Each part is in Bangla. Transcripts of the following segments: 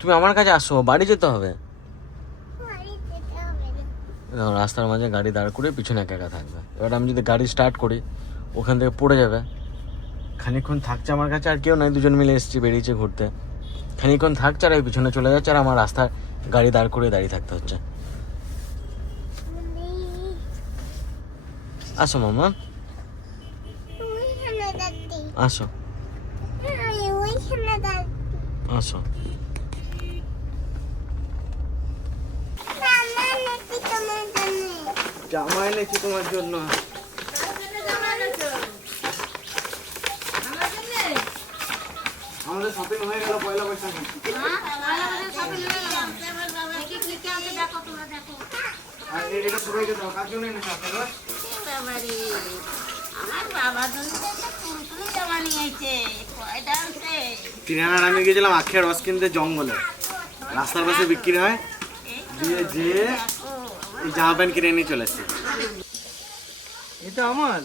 তুমি আমার কাছে আসো, বাড়ি যেতে হবে। রাস্তার মাঝে গাড়ি দাঁড় করে পিছনে একা একা থাকবে। এবার আমি যদি গাড়ি স্টার্ট করি ওখান থেকে পড়ে যাবে। খানিকক্ষণ থাকছে আমার কাছে, আর কেউ নাই, দুজন মিলে এসেছি, বেরিয়েছে ঘুরতে। খানিকক্ষণ থাকছে আর ওই পিছনে চলে যাচ্ছে, আর আমার রাস্তায় গাড়ি দাঁড় করে দাঁড়িয়ে থাকতে হচ্ছে। আসো মামা, আসো আসো। জামা এনেছি তোমার জন্য। আমাদের শপিং হয়ে গেল পয়লা বৈশাখে। আর এটা সবাইকে দাও, কার জন্য এনেছো আপনারা? তিনানার আমি গেছিলাম আখের রস কিনতে জঙ্গলে, রাস্তার পাশে বিক্রি হয়, দিয়ে যে এই জামা প্যান্ট কিনে নিয়ে চলে এসেছি। এটা আমার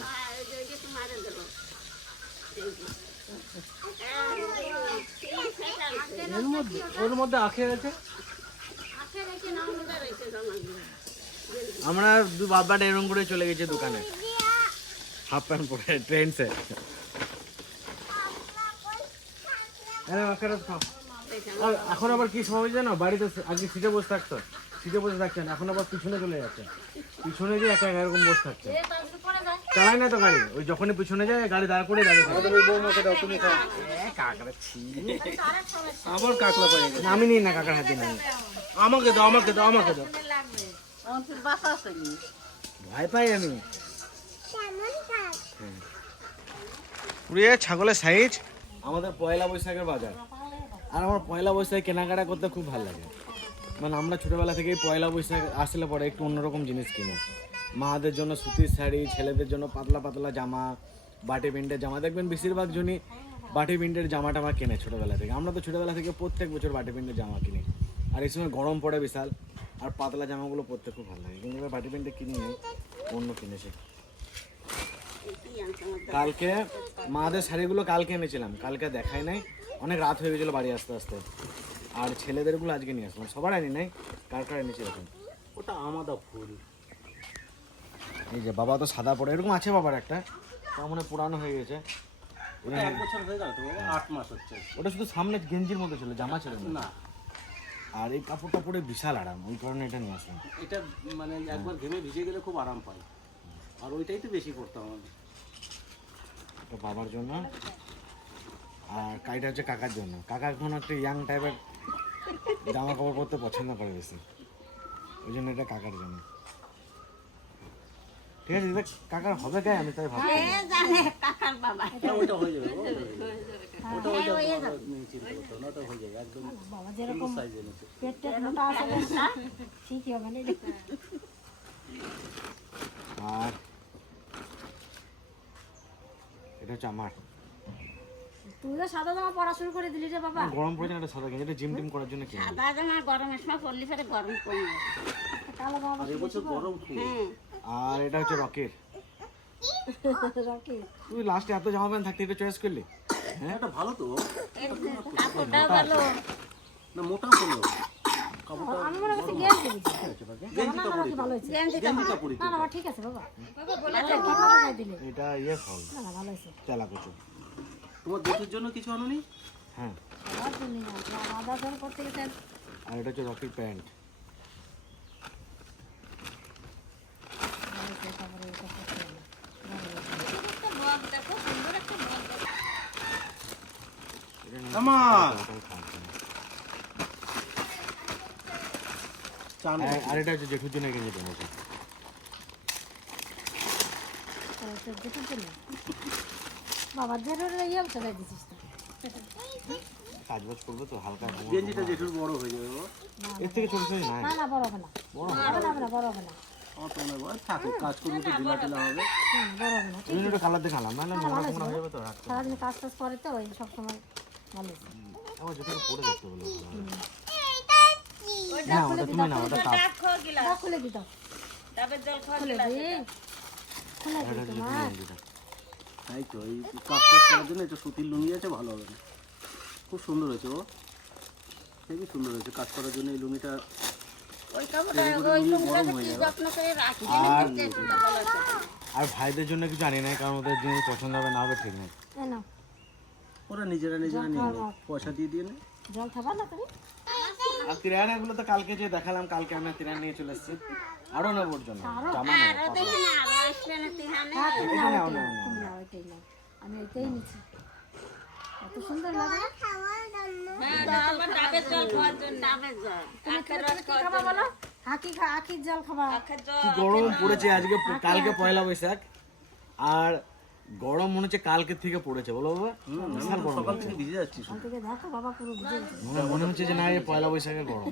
ওর মধ্যে আখের আছে। আমরা দু বাবাটা এরকম করে চলে গেছে দোকানে, হাফ প্যান্ট পরে ট্রেন্ডসে। এখন আবার কি সময় জানো, বাড়িতে আগে সিটে বসে থাকতো, সিটে বসে থাকছেন, এখন আবার পিছনে চলে যাচ্ছে। পিছনে যে একা এরকম বসে থাকছে, চালাই না তো গাড়ি, ওই যখনই পিছনে যায় গাড়ি দাঁড় করে দাঁড়িয়ে থাকে। আবার কাকলা পাই, আমি নিই না কাকার হাতে নেই। আমাকে দাও, আমাকে দাও, আমাকে দাও, ভয় পাই আমি। পুরিয়ে ছাগলের সাইজ। আমাদের পয়লা বৈশাখের বাজার, আর আমার পয়লা বৈশাখে কেনাকাটা করতে খুব ভালো লাগে। মানে আমরা ছোটোবেলা থেকেই পয়লা বৈশাখ আসলে পরে একটু অন্যরকম জিনিস কিনি। মাদের জন্য সুতির শাড়ি, ছেলেদের জন্য পাতলা পাতলা জামা, বাটি প্রিন্টের জামা। দেখবেন বেশিরভাগ জনই বাটি প্রিন্টের জামা টামা কেনে ছোটোবেলা থেকে। আমরা তো ছোটোবেলা থেকে প্রত্যেক বছর বাটি প্রিন্টের জামা কিনি। আর এই সময় গরম পড়ে বিশাল, আর পাতলা জামাগুলো পরতে খুব ভালো লাগে। কিন্তু বাটি প্রিন্টে কিনি নেই, অন্য কিনেছি। কালকে মাদের শাড়িগুলো কালকে এনেছিলাম, কালকে দেখাই নাই, অনেক রাত হয়ে গেছিলো বাড়ি আসতে আসতে। আর ছেলেদেরগুলো আজকে নিয়ে আসলাম, সবার আনি নাই, কার কার এনেছি এরকম। ওটা আমাদা ফুল। এই যে বাবা তো সাদা পড়ে এরকম আছে, বাবার একটা তার মনে পুরানো হয়ে গেছে। এক বছর হয়ে গেল তো, 8 মাস হচ্ছে। ওটা শুধু সামনে গেঞ্জির মধ্যে ছিল, জামা ছিল না। আর এই কাপড়টা পরে বিশাল আরাম, ওই কারণে এটা নিয়ে আসলাম। এটা মানে একবার ঘেমে ভিজে গেলে খুব আরাম পায়, আর ওইটাই তো বেশি পড়তে আমাদের। এটা বাবার জন্য, আর কাইটা হচ্ছে কাকার জন্য। কাকা এখন একটা ইয়াং টাইপের জামা কাপড় পরতে পছন্দ করে বেশি, ওই জন্য এটা কাকার জন্য। ঠিক আছে, এটা কাকার হবে গায়ে, আমি তাই ভাবছি। কাকার বাবা ওটা হয়ে যাবে, ওটা হয়ে যাবে, চিন্তা করতে না, ওটা হয়ে যাবে একদম। বাবা যেরকম সাইজ এনেছে, পেটটা মোটা আছে না, ঠিকই হবে না। আর এটা হচ্ছে আমার। তুই তো সাদা জামা পরা শুরু করে দিলি রে বাবা। গরম পড়েছে না, সাদা গেঞ্জি, এটা জিম টিম করার জন্য কি? সাদা জামা গরমের সময় পরলি পরে গরম কমে। কালো জামা এই বছর গরম খুব। আর এটা হচ্ছে রকির। রকি তুই লাস্টে এত জামা প্যান্ট থাকতে এটা চয়েস করলি? হ্যাঁ, এটা ভালো তো, কাপড়টা ভালো না, মোটা হলো কাপড়টা। আমি মনে করছি গেঞ্জি দিছি, গেঞ্জিটা ভালো হয়েছে, গেঞ্জিটা পরি। না না ঠিক আছে বাবা, বাবা বলে দিলে এটা ইয়ে ফল। না না ভালো হয়েছে। চালা কচু। তোমার জেঠুর জন্য কিছু আনোনি? হ্যাঁ, আর তুমি না আদা ফোন করতে গেছেন। আর এটা হচ্ছে রকির প্যান্ট। আর এটা হচ্ছে জেঠুর জন্য কিনে দিয়েছে। বাবা জেঠুর ইয়ে চলে দিছিস তো, কাজ বাজ করবো তো হালকা। গেঞ্জিটা জেঠুর বড় হয়ে যাবে, এর থেকে ছোট সাইজ নাই। না না বড় হবে না, বড় হবে না, বড় হবে না। থাকুক, কাজ করবো তো ঢিলা ঢিলা হবে। বড় হবে না, এই জন্য কালার দেখালাম, নাহলে মনে হয়ে যাবে তো। সারাদিন কাজ টাজ করে তো ওই সব সময় ভালো। আমার যেটা পরে দেখতে বলে না, ওটা তুমি না, ওটা কাপ খুলে দিত, খুলে দি, খুলে দি তোমার। তাই তো, এই কাজ টাজ করার জন্য এটা সুতির লুঙ্গি আছে, ভালো হবে না, খুব সুন্দর হয়েছে ও। হেবি সুন্দর হয়েছে কাজ করার জন্য এই লুঙ্গিটা। ওই কাপড়টা ওই লুঙ্গিটাকে কি যত্ন করে রাখি আর ভাইদের জন্য কিছু আনি নাই, কারণ ওদের জিনিস পছন্দ হবে না হবে ঠিক নেই। এই নাও, ওরা নিজেরা নিয়ে নেয়, পয়সা দিয়ে দিয়ে নেয়। জল খাবা না করে? আর তিরানাগুলো তো কালকে যে দেখালাম, কালকে আমরা তিরান নিয়ে চলে এসেছি। আরো নেবো ওর জন্য জামা নেবো। হ্যাঁ, তুমি এটা নাও, নাও, নাও, তুমি নাও, এটাই নাও। আমি এটাই নিচ্ছি। এত সুন্দর লাগে। কি খাবা বলো? আখির জল খাবা। কি গরম পড়েছে আজকে, কালকে পয়লা বৈশাখ, আর গরম মনে হচ্ছে কালকের থেকে পড়েছে, বলো বাবা? বিশাল গরম সকাল থেকে ভিজে যাচ্ছি ওখান থেকে দেখো বাবা পুরো ভিজে গেছে। মনে হচ্ছে যে না এই পয়লা বৈশাখের গরম।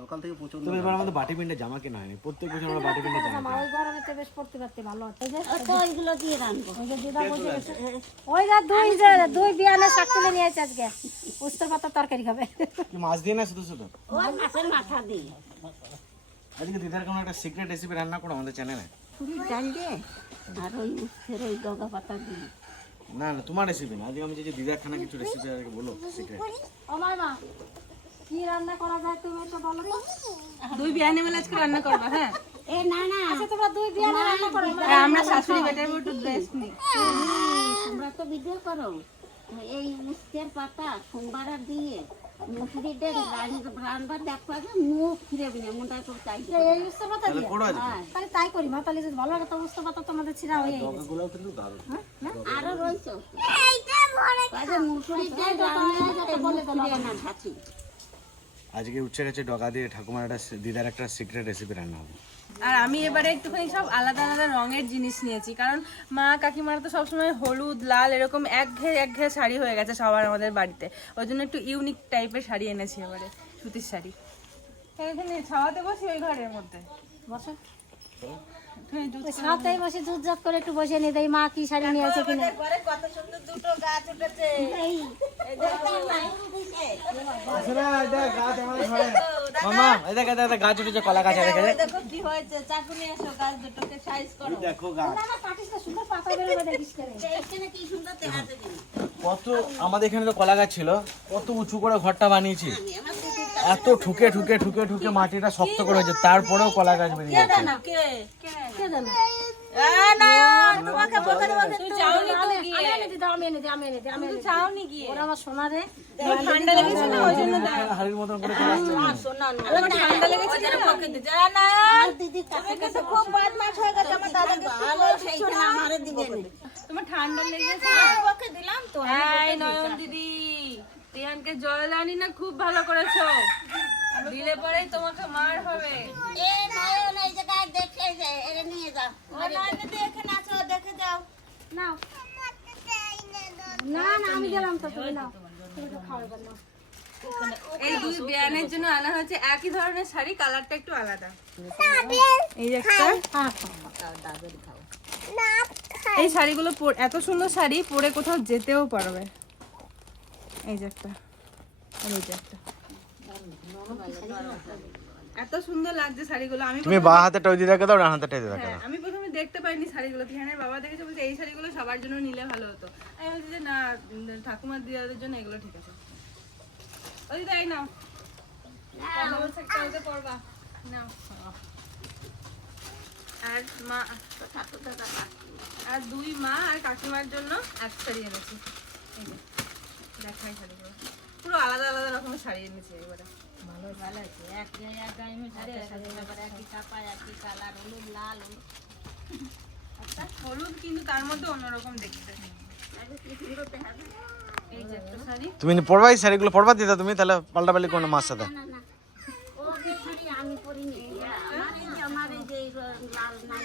সকাল থেকে প্রচন্ড। তবে এবার আমাদের বাটি প্যান্টে জামা কেনা হয়নি, প্রত্যেক বছর আমরা বাটি প্যান্টে জামা জামা ওই গরমেতে বেশ পড়তে পারতে ভালো হতো। এই যে ওইগুলো দিয়ে রাখবো। ওই যে দিদা বসে গেছে। ওই যে দুই বিয়ানে শাক তুলে নিয়ে এসেছে আজকে। উস্তার পাতা তরকারি খাবে। কি মাছ দিয়ে না শুধু শুধু? ওই মাছের মাথা দিয়ে আজকে দিদার কোনো একটা সিক্রেট রেসিপি রান্না করো আমাদের চ্যানেলে। পুরীর ডাল দিয়ে আর ওই উচ্ছের ওই ডগা পাতা দিয়ে। না না, তোমার রেসিপি না, আজকে আমি যে দিদার খানা কিছু রেসিপি আজকে বলো সিক্রেট। ও মামা কি রান্না করা যায় তুমি একটু বলো তো? দুই বিয়ানে মিলে আজকে রান্না করবো। হ্যাঁ, এ না না আচ্ছা তোমরা দুই বিয়ানে রান্না করো। আমরা শাশুড়ি বেটার একটু বেস্ট নেই। তোমরা তো ভিডিও করো। এই উচ্ছের পাতা সোমবার দিয়ে মুসুরি ডাল রান্নার দেখো আগে মুখ ফিরে বিনে মনটা একটু চাই। এই উস্তার পাতা দিয়ে করো আজকে। তাহলে তাই করি মা, তাহলে যদি ভালো লাগে তো উস্তার পাতা তোমাদের ছিঁড়া হয়ে গেছে। ওগুলোও কিন্তু দারুণ। আরো রয়েছে কাজে মুসুরি ডাল রান্না না থাকি। আজকে উচ্ছে গেছে ডগা দিয়ে ঠাকুমার একটা দিদার একটা সিক্রেট রেসিপি রান্না হবে। আর আমি এবারে একটুখানি সব আলাদা আলাদা রঙের জিনিস নিয়েছি, কারণ মা কাকিমারা তো সবসময় হলুদ লাল এরকম একঘেয়ে শাড়ি হয়ে গেছে সবার আমাদের বাড়িতে। ওই জন্য একটু ইউনিক টাইপের শাড়ি এনেছি এবারে, সুতির শাড়ি। এখানে ছাওয়াতে বসি ওই ঘরের মধ্যে বসো। এখানে দুধ সাথেই বসে দুধ জাত করে একটু বসে নিয়ে দেই মা কি শাড়ি নিয়ে আছে কিনা। কত সুন্দর দুটো গাছ উঠেছে। মামা এই দেখ গাছ উঠেছে, কলা গাছ দেখে দেখো কি হয়েছে, চাকু নিয়ে এসো, গাছ দুটোকে সাইজ করো। দেখো গাছ না না কাটিস না, সুন্দর পাতা বেরোবে দেখিস করে। এখানে কি সুন্দর দেখাতে দিন। কত, আমাদের এখানে তো কলা গাছ ছিল, কত উঁচু করে ঘরটা বানিয়েছি, আমার দিদির এত ঠুকে ঠুকে ঠুকে ঠুকে মাটিটা শক্ত করে হয়েছে, তারপরেও কলা গাছ বেরিয়ে যাচ্ছে। কে জানে? তুই চাওনি তো আমি গিয়ে, এনে দিই, আমি এনে দিই, আমি এনে দিই, আমি এনে দিই। চাওনি গিয়ে, ওরা আমার সোনা রে। ঠান্ডা লেগেছে না ওই জন্য হাড়ির মতন করে চলে আসছে। ঠান্ডা লেগেছে না। আমার দিদির কাছে খুব বদমাশ হয়ে গেছে আমার দাদা ভালো সেইখানে আমারে দিবেন। তোমার ঠান্ডা লেগেছে? ওকে দিলাম তো। এই নয়ন দিদি, রিয়ানকে জল আনি না, খুব ভালো করেছো। দিলে পরেই তোমাকে মার হবে। এ নয়ন এই জায়গায় দেখে যায়, এর নিয়ে যাও। ও নয়ন দিদি এখানে আছো, দেখে যাও। নাও। না না আমি গেলাম তো, তুমি নাও। তুমি তো খাও এবার নাও। এই দুই বিয়ানের জন্য আনা হয়েছে একই ধরনের শাড়ি, কালারটা একটু আলাদা। এই যে একটা, হ্যাঁ, এই শাড়িগুলো এত সুন্দর শাড়ি পরে কোথাও যেতেও পারবে। এই যে একটা, আর এই যে একটা, এত সুন্দর লাগছে শাড়িগুলো। আমি তুমি বা হাতে টই দিদাকে দাও, ডান হাতে টই দিদাকে হ্যাঁ, দাও। আমি প্রথমে দেখতে পাইনি শাড়িগুলো, ধ্যানের বাবা দেখেছে, বলছে এই শাড়িগুলো সবার জন্য নিলে ভালো হতো। আমি বলছি যে না, ঠাকুমার দিদাদের জন্য এগুলো ঠিক আছে। ওই দিদা এই নাও, পয়লা বৈশাখটা ওদের পরবা, নাও। আর মা, আর দুই মা আর কাকিমার জন্য এক শাড়ি এনেছি। এই যে দেখাই শাড়িগুলো, পুরো আলাদা আলাদা রকমের শাড়ি এনেছি এবারে। ভালো আছে, এক গায়ে একই কাপড়, একই কালার, হলুদ লাল। হলুদ কিন্তু তার মধ্যে অন্যরকম দেখতে। এই যে একটা শাড়ি, তুমি পরবা এই শাড়িগুলো, পরবা দিদা তুমি, তাহলে পাল্টাপাল্টি কোনো মার সাথে। না না ও শাড়ি আমি পরিনি। আমার এই যে লাল নাই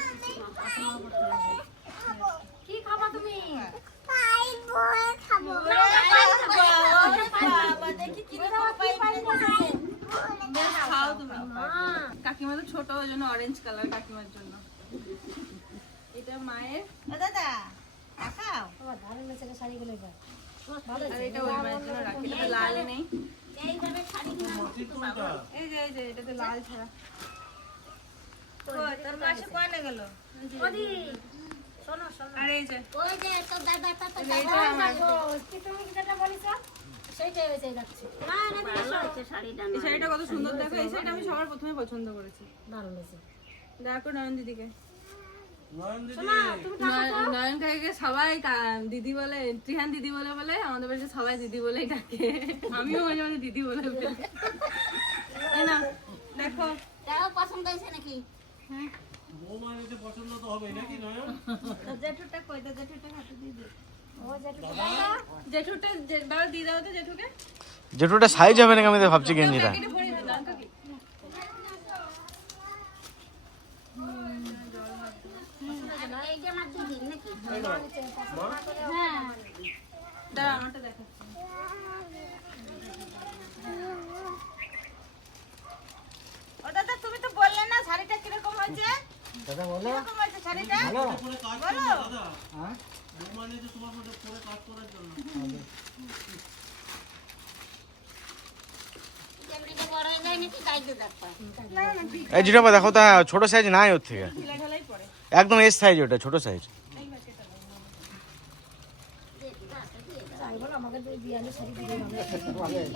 কি খাবা তুমি? বেশ খাও তুমি। কাকিমা তো ছোট, ওই জন্য অরেঞ্জ কালার কাকিমার জন্য। এটা মায়ের, বাবা ধারে মেচে শাড়িগুলো এবার। আর এটা ওই মায়ের জন্য রাখি, এটা লাল নেই। এইভাবে শাড়ি এই যে এটাতে লাল ছাড়া। তোর মাসে কয়নে গেল? ওদি শোনো শোনো। আর এই যে ওই যে তোর দাদাটা তো এইটা আমার। কি তুমি যেটা বলিছো? সেইটাই হয়েছে যাচ্ছে না না ভালো হয়েছে শাড়িটা এই শাড়িটা কত সুন্দর দেখো, এই শাড়িটা আমি সবার প্রথমে পছন্দ করেছি। দারুণ হয়েছে দেখো নয়ন দিদিকে, নয়ন দিদি নয়ন কাকিকে সবাই দিদি বলে, ত্রিহান দিদি বলে বলে আমাদের বাড়িতে সবাই দিদি বলেই ডাকে, আমিও মাঝে মাঝে দিদি বলে ফেলি। এই নাও, দেখো তাও পছন্দ হয়েছে নাকি? বৌমা নিতে পছন্দ তো হবে নাকি নয়ন? জেঠুটা কই, জেঠুটা হাতে দিয়ে দে। ও যেটা জেঠুটা বাবা দিয়ে দাও তো জেঠুকে। যেটুটা সাইজ হবে নাকি আমি তো ভাবছি গেঞ্জিটা। এটা পরে দাও কাকি। এই যে আমার দিদির নাকি? দাঁড়া আমারটা দেখো। ও দাদা তুমি তো বললে না শাড়িটা কিরকম হয়েছে? দাদা বলো কিরকম হয়েছে শাড়িটা? ভালো। পরে কাজ করবে দাদা। হ্যাঁ বৌমা নিতে তোমার মধ্যে পরে কাজ করার জন্য। এমনিতে বড় হয়ে যায় নাকি? গাইতে দেখবা। এই জিরাপা দেখো তা ছোট সাইজ নাই ওর থেকে, ঢিলা ঢালাই পরে। একদম এস সাইজ ওটা, ছোট সাইজ। যাই বলো আমাদের দুই বিয়ালে শাড়ি দিয়ে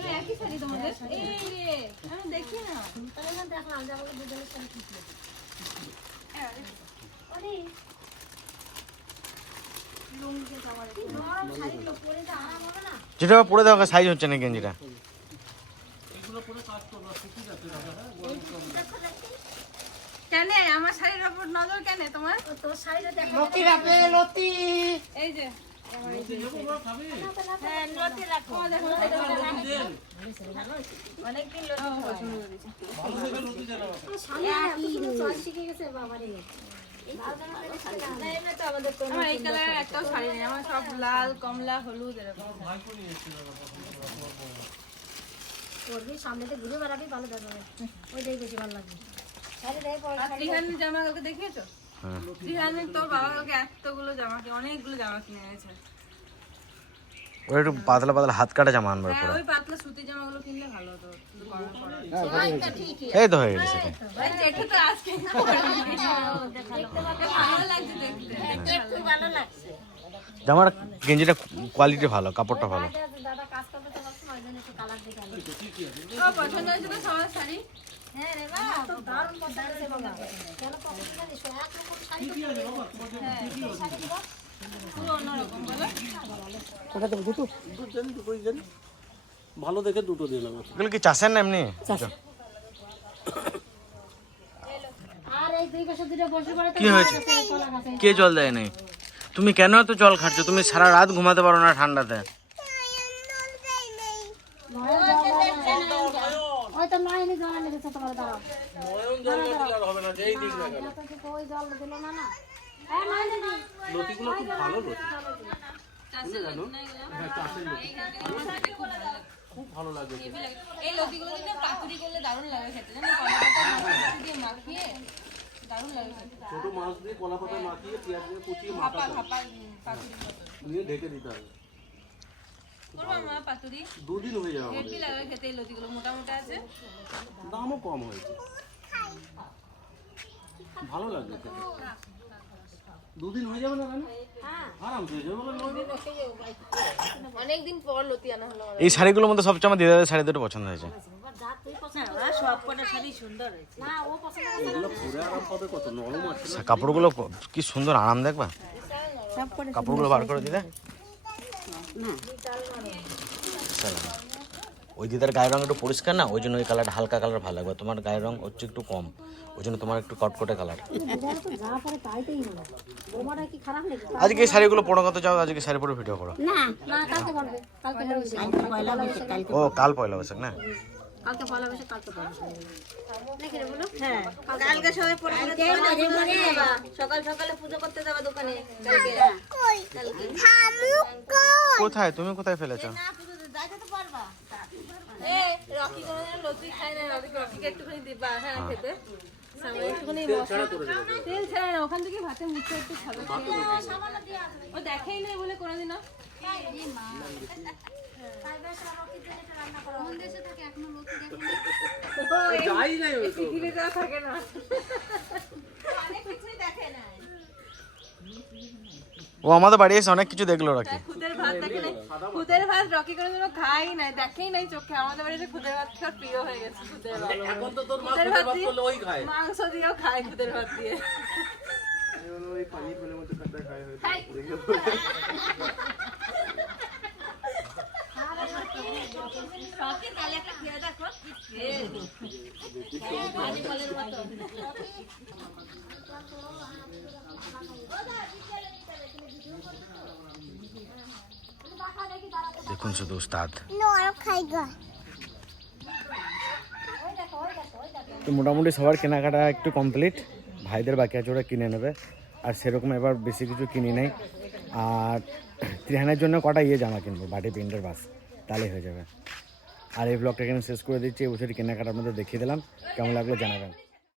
হ্যাঁ, একই শাড়ি তোমাদের। এই রে, আমি দেখি না। তাহলে না দেখলাম যে আমাদের দুজনের শাড়ি ঠিক আছে নরম শাড়িগুলো পরে তো আরাম হবে না জিরাপা পরে দেখো সাইজ হচ্ছে না গেঞ্জিটা। এগুলো পরে কাজ করবা ঠিক আছে দাদা। হ্যাঁ কেন আমার শাড়ির উপর নজর কেন তোমার? তোর শাড়িটা দেখো লতি রাখবে লতি। এই যে বৌমা খাবি? হ্যাঁ লতি রাখো। দেখো দেন। অনেকদিন লতি পছন্দ করেছি। ভালো থেকে লতি দেন আমাকে। শাড়ি এত সুন্দর চয়েস শিখে গেছে বাবারে আমার এই কালারের একটাও শাড়ি নেই, আমার সব লাল কমলা হলুদ এরকম। ভাইপো নিয়ে এসেছি দাদা পছন্দ করে তোমার বৌমা। করবি সামনেতে ঘুরে বেড়াবি ভালো দেখাবে ওইটাই বেশি ভালো লাগবে শাড়ি দেয় পরে আর ত্রিহানের জামা কালকে দেখিয়েছো? হ্যাঁ। ত্রিহানের তোর বাবা কালকে এতগুলো জামা অনেকগুলো জামা কিনে এনেছে। ওর একটু পাতলা পাতলা হাত কাটা জামা আনবার হ্যাঁ পরে। ওই পাতলা সুতির জামাগুলো কিনলে ভালো হতো শুধু গরম পড়া। এই তো হয়ে গেছে সেটা। ভাই জেঠু তো আজকে ভালো লাগছে দেখতে। একটু ভালো লাগছে। জামার গেঞ্জিটা কোয়ালিটি ভালো, কাপড়টা ভালো। দাদা কাজ করতে তো পারছো না ওই জন্য একটু কালার দেখে আনি ও পছন্দ হয়েছে তো সবার শাড়ি? হ্যাঁ রে বাবা তো দারুণ পছন্দ হয়েছে বাবা কেন পছন্দ জানিস এক রকম শাড়ি তো পরে শাড়ি দিব পুরো অন্যরকম বলো। দুটো দেন, দুটোই দেন। ভালো দেখে দুটো দিন আমাকে। এগুলো কি চাষের না এমনি? আর এই দুই পাশে দুটো বসে পড়ে তো কি হয়েছে? কলা গাছে কে জল দেয় নাই? তুমি কেন এত জল খাচ্ছ? তুমি সারা রাত ঘুমাতে পারো না ঠান্ডাতে। ওই তো নয়নি জল এনে দিচ্ছে তোমার দাঁড়াও নয়ন জল না দিলে আর হবে না, যেই দিক না কেন। ওই জল দিল না না হ্যাঁ নয়নি দি লতিগুলো খুব ভালো লতি। চাষের লতি না এগুলো? হ্যাঁ চাষের লতি। এই লতিগুলো খুব ভালো লাগে। খুব ভালো লাগে। হেভি লাগে। এই লতিগুলো কিন্তু পাতুরি করলে দারুণ লাগে খেতে, জানো? কলা পাতা মাছ দিয়ে মাখিয়ে দারুণ লাগে খেতে। ছোট মাছ দিয়ে কলা পাতা মাখিয়ে পেঁয়াজ দিয়ে কুচিয়ে মাখা ভাপা করে ভাপা পাতুরি মতো। নিয়ে ঢেকে দিতে হবে। করবো মা পাতুরি? দুদিন হয়ে যাবে আমাদের। হেভি লাগে খেতে এই লতিগুলো, মোটা মোটা আছে। দামও কম হয়েছে। ভালো লাগবে খেতে। দুদিন হয়ে যাবে না কেন? আরাম হয়ে যাবে বলে নয়। অনেকদিন পর লতি আনা হলো। এই শাড়িগুলোর মধ্যে সবচেয়ে আমার দিদাদের শাড়ি দুটো পছন্দ হয়েছে। না ও পছন্দ এগুলো পরে আরাম পাবে কত নরম আছে। কাপড়গুলো কি সুন্দর আরাম দেখবা। কাপড়গুলো বার করে দিলে ওই দিদার গায়ের রং একটু পরিষ্কার না, ওই জন্য ওই কালারটা হালকা কালার ভালো লাগবে। তোমার গায়ের রং হচ্ছে একটু কম, ওই জন্য তোমার একটু কটকটে কালার। বিড়াল তো যা পরে তাইতেই হলো ওমাটা কি খারাপ নাকি আজকে এই শাড়িগুলো পরো কত চাও? আজকে শাড়ি পরে ভিডিও করো। না না কালকে বলবে কালকে বলবে পয়লা বৈশাখ কালকে ও কাল পয়লা বৈশাখ না? কালকে ভালো বেশে কালকে ভালো নাকি রে বলো হ্যাঁ কালকে সবাই পরে কালকে মাঝে মাঝে সকাল সকালে পুজো করতে যাবে দোকানে। কোথায় তুমি কোথায় ফেলেছো? এ রকি কোনোদিন লতি খায় না, রকিকে একটুখানি দিবা হ্যাঁ খেতে। সামনে একটুখানি মশলা তেল ছাড়া না, ওখান থেকে ভাতে মুখে একটু খাবে। ও দেখেই নাই বলে কোনোদিনও। যাই নাই ওই তো। পৃথিবীতে দেওয়া থাকে না। অনেক কিছুই দেখে না। ও আমাদের বাড়ি এসে অনেক কিছু দেখলো রাখি। খুদের ভাত দেখে নাই। খুদের ভাত রকি কোনোদিনও খাই নাই, দেখেই নাই চোখে। আমাদের বাড়িতে খুদের ভাত খাওয়ার প্রিয় হয়ে গেছে। খুদের ভাত, এখন তো তোর মা খুদের খুদের ভাত ভাত দিয়ে করলে ওই খায়। মাংস দিয়েও খায়, খুদের ভাত দিয়ে। দেখুন শুধু উস্তাদ। তো মোটামুটি সবার কেনাকাটা একটু কমপ্লিট, ভাইদের বাকি আছে ওরা কিনে নেবে। আর সেরকম এবার বেশি কিছু কিনি নাই। আর ত্রিহানের জন্য কটা জামা কিনবো, বাটি প্রিন্টের, বাস, তাহলেই হয়ে যাবে। আর এই ব্লগটা এখানে শেষ করে দিচ্ছি। এই বছরই কেনাকাটা আপনাদের দেখিয়ে দিলাম, কেমন লাগলো জানাবেন।